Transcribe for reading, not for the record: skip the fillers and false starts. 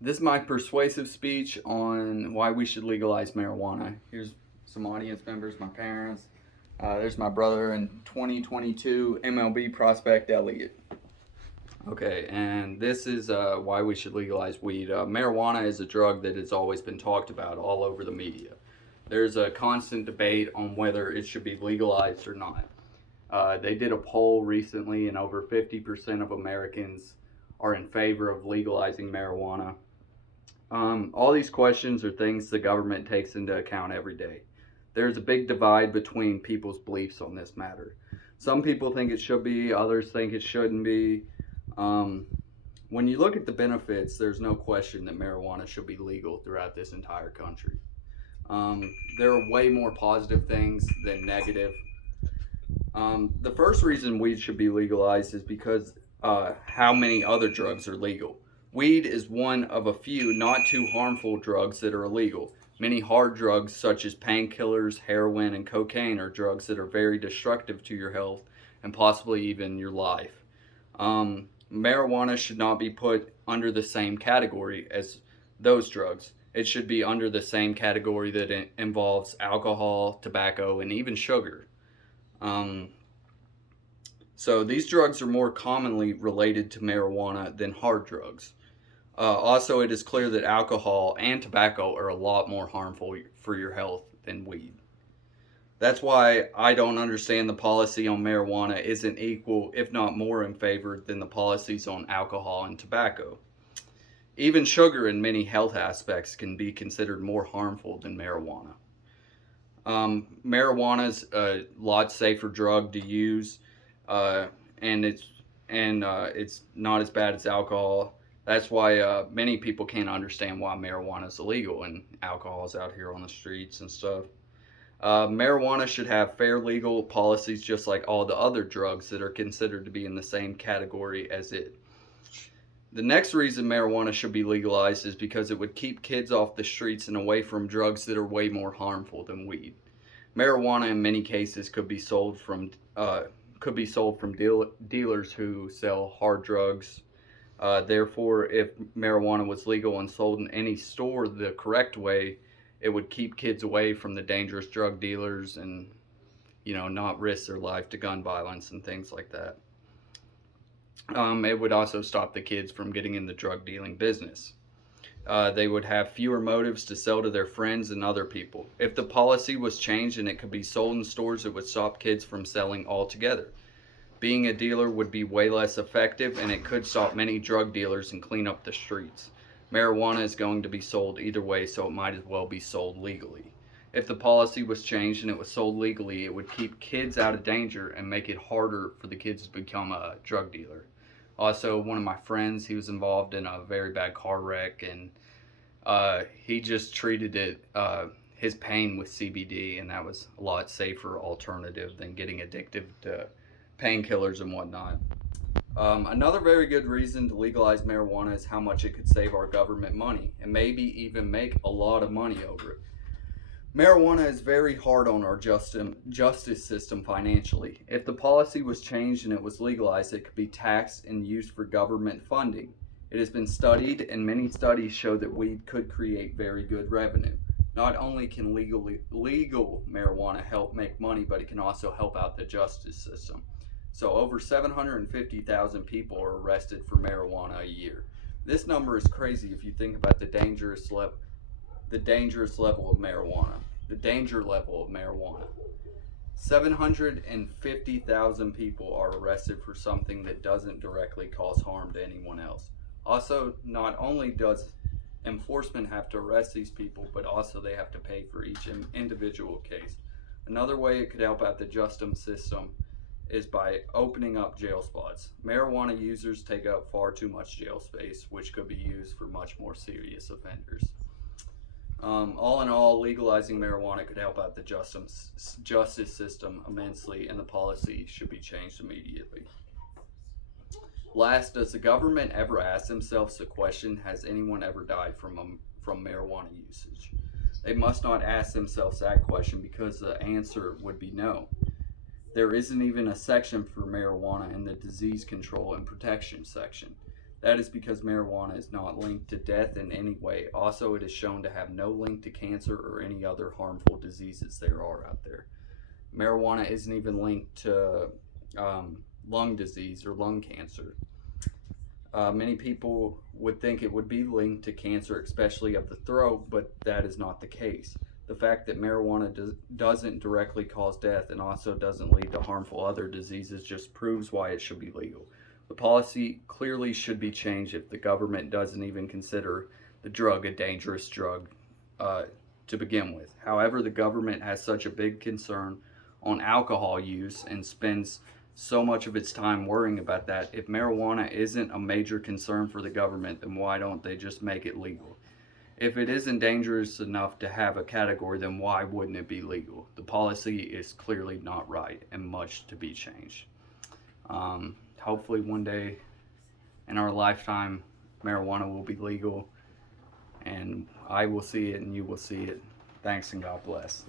This is my persuasive speech on why we should legalize marijuana. Here's some audience members, my parents. There's my brother in 2022 MLB prospect Elliot. Okay, and this is why we should legalize weed. Marijuana is a drug that has always been talked about all over the media. There's a constant debate on whether it should be legalized or not. They did a poll recently, and over 50% of Americans are in favor of legalizing marijuana. All these questions are things the government takes into account every day. There's a big divide between people's beliefs on this matter. Some people think it should be, others think it shouldn't be. Um, when you look at the benefits, there's no question that marijuana should be legal throughout this entire country. There are way more positive things than negative. The first reason weed should be legalized is because how many other drugs are legal. Weed is one of a few not too harmful drugs that are illegal. Many hard drugs, such as painkillers, heroin, and cocaine, are drugs that are very destructive to your health and possibly even your life. Marijuana should not be put under the same category as those drugs. It should be under the same category that involves alcohol, tobacco, and even sugar. Um, so these drugs are more commonly related to marijuana than hard drugs. Also, it is clear that alcohol and tobacco are a lot more harmful for your health than weed. That's why I don't understand the policy on marijuana isn't equal, if not more, in favor than the policies on alcohol and tobacco. Even sugar, in many health aspects, can be considered more harmful than marijuana. Marijuana is a lot safer drug to use, uh, and it's not as bad as alcohol. That's why many people can't understand why marijuana is illegal and alcohol is out here on the streets and stuff. Marijuana should have fair legal policies just like all the other drugs that are considered to be in the same category as it. The next reason marijuana should be legalized is because it would keep kids off the streets and away from drugs that are way more harmful than weed. Marijuana, in many cases, could be sold from dealers who sell hard drugs. Therefore, if marijuana was legal and sold in any store the correct way, it would keep kids away from the dangerous drug dealers and not risk their life to gun violence and things like that. It would also stop the kids from getting in the drug dealing business. They would have fewer motives to sell to their friends and other people. If the policy was changed and it could be sold in stores, it would stop kids from selling altogether. Being a dealer would be way less effective, and it could stop many drug dealers and clean up the streets. Marijuana is going to be sold either way, so it might as well be sold legally. If the policy was changed and it was sold legally, it would keep kids out of danger and make it harder for the kids to become a drug dealer. Also, one of my friends, he was involved in a very bad car wreck, and he just treated his pain with CBD, and that was a lot safer alternative than getting addicted to painkillers and whatnot. Another very good reason to legalize marijuana is how much it could save our government money and maybe even make a lot of money over it. Marijuana is very hard on our justice system financially. If the policy was changed and it was legalized, it could be taxed and used for government funding. It has been studied, and many studies show that weed could create very good revenue. Not only can legal marijuana help make money, but it can also help out the justice system. So, over 750,000 people are arrested for marijuana a year. This number is crazy if you think about the dangerous level of marijuana, the danger level of marijuana. 750,000 people are arrested for something that doesn't directly cause harm to anyone else. Also, not only does enforcement have to arrest these people, but also they have to pay for each individual case. Another way it could help out the justice system is by opening up jail spots. Marijuana users take up far too much jail space, which could be used for much more serious offenders. All in all, legalizing marijuana could help out the justice system immensely, and the policy should be changed immediately. Last, does the government ever ask themselves the question, has anyone ever died from marijuana usage? They must not ask themselves that question because the answer would be no. There isn't even a section for marijuana in the disease control and protection section. That is because marijuana is not linked to death in any way. Also, it is shown to have no link to cancer or any other harmful diseases there are out there. Marijuana isn't even linked to lung disease or lung cancer. Many people would think it would be linked to cancer, especially of the throat, but that is not the case. The fact that marijuana doesn't directly cause death and also doesn't lead to harmful other diseases just proves why it should be legal. The policy clearly should be changed if the government doesn't even consider the drug a dangerous drug to begin with. However, the government has such a big concern on alcohol use and spends so much of its time worrying about that. If marijuana isn't a major concern for the government, then why don't they just make it legal? If it isn't dangerous enough to have a category, then why wouldn't it be legal? The policy is clearly not right and much to be changed. Hopefully one day in our lifetime, marijuana will be legal and I will see it and you will see it. Thanks and God bless.